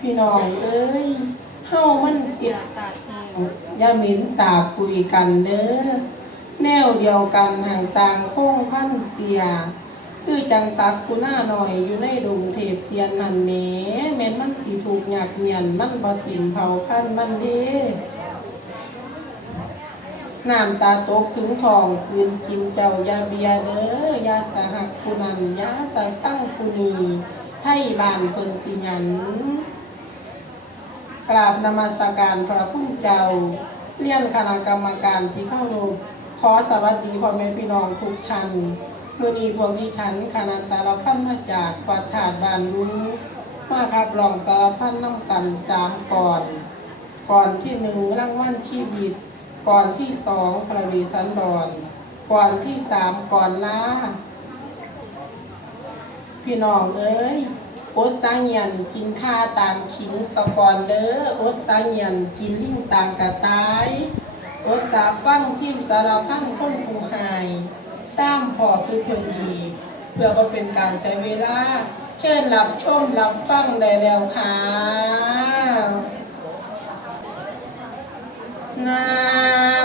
พี่น้องเอ้ยเฮามันเสียอย่าหมิ่นสาบคุยกันเด้อแนวเดียวกันห่างต่างโค้งพันเสีย คือจังสักกูหน้าหน่อยอยู่ในดงเทพเทียนมันแหมแม่นมันสิถูกหยากเงียนมันบ่ถิ่มเผาพันมันเด้น้ำตาตกถึงทองคืนกินเจ้ายาเบียเด้อยาสาหักกูนันยาสาตั้งกูนีไทยบานเพิ่นสิหยัน กราบนมัสการพระพุ่มเจ้าเรียนคณะกรรมการที่เข้ารบขอสวัสดีพ่อแม่พี่น้องทุกท่านเมื่อนี้พวกดิฉันคณะสารพันมาจากวัดถาดบานรู้มาครับรองสารพันน้ำกันสามก่อน ก่อนที่หนึ่งรางวัลชีวิต ก่อนที่สองพระวีสันดรก่อนที่สามก่อนล้าพี่น้องเอ้ย โอดสาเงียนกินข้าต่างขิงสะกอนเด้อโอดสาเงียนกินลิ่งต่างกะตายโอดสาฟังทิมสารพันคนผูหายสร้างพอคือเพื่อนดีเพื่อก็เป็นการใช้เวลา เชิญรับชมรับฟังได้แล้วค่ะนะ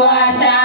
วใจ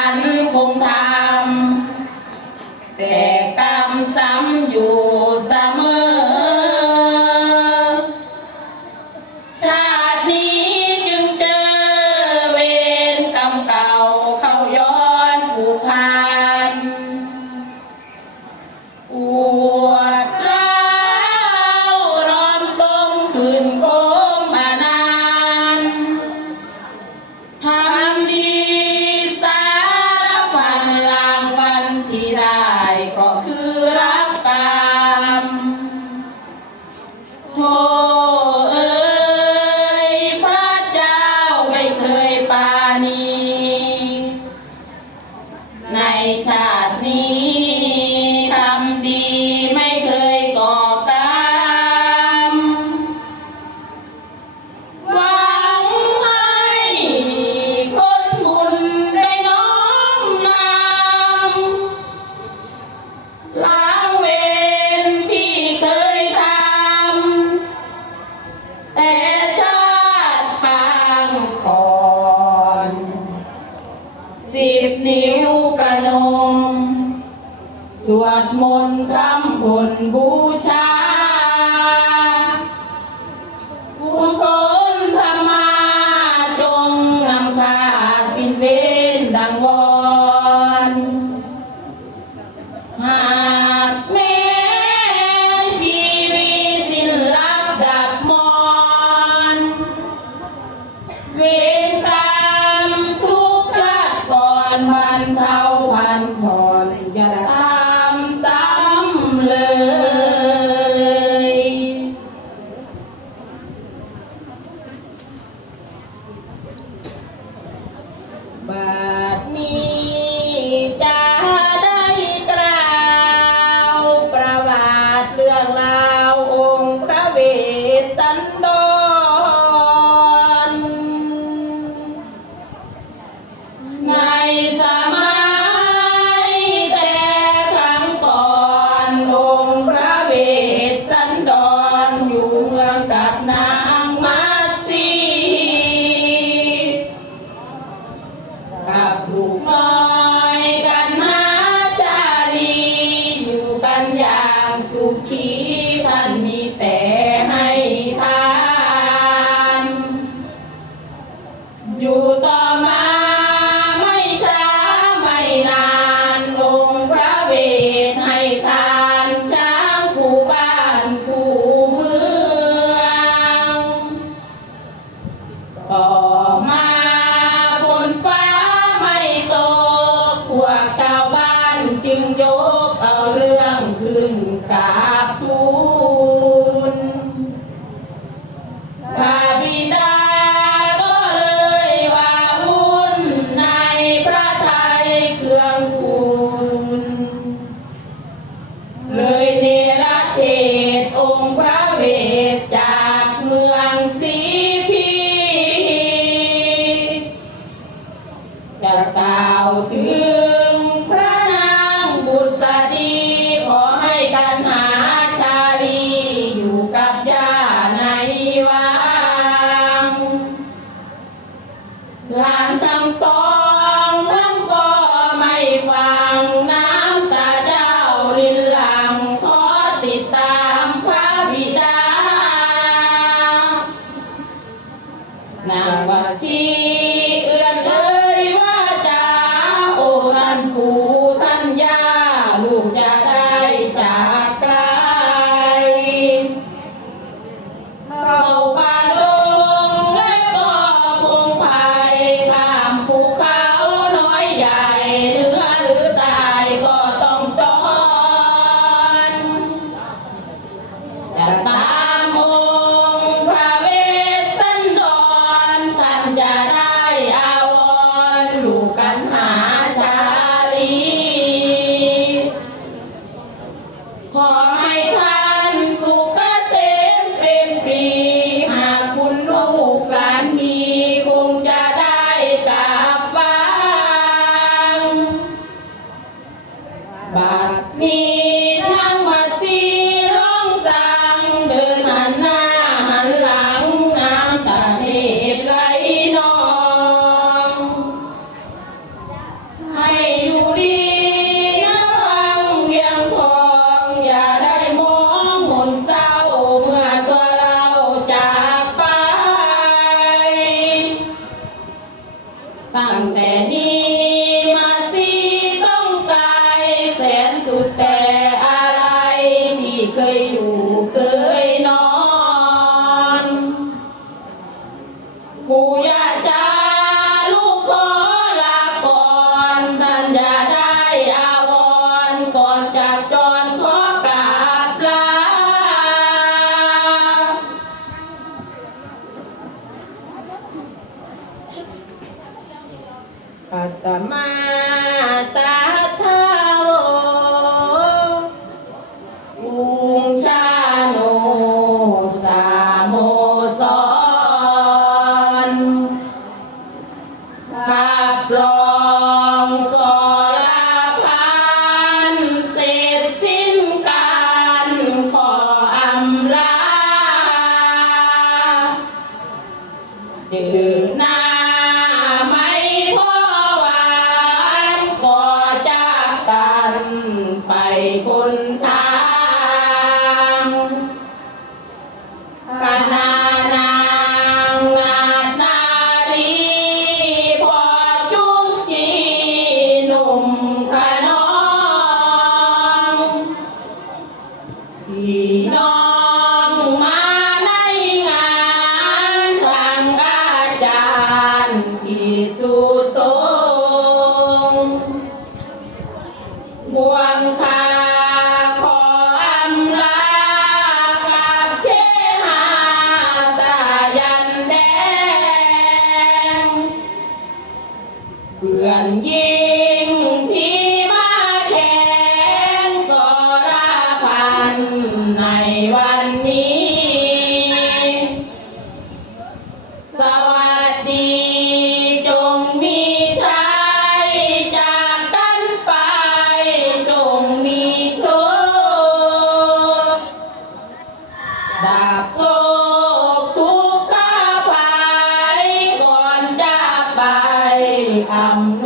เคืองคุณเลยเนรเทศองค์พระเวทจากเมืองสีพีจะกาวถึงพระนางบุษดีขอให้กันหาชาลีอยู่กับญาในวังลานทั้งสอง ฟังนะ 的妈 เพื่ อ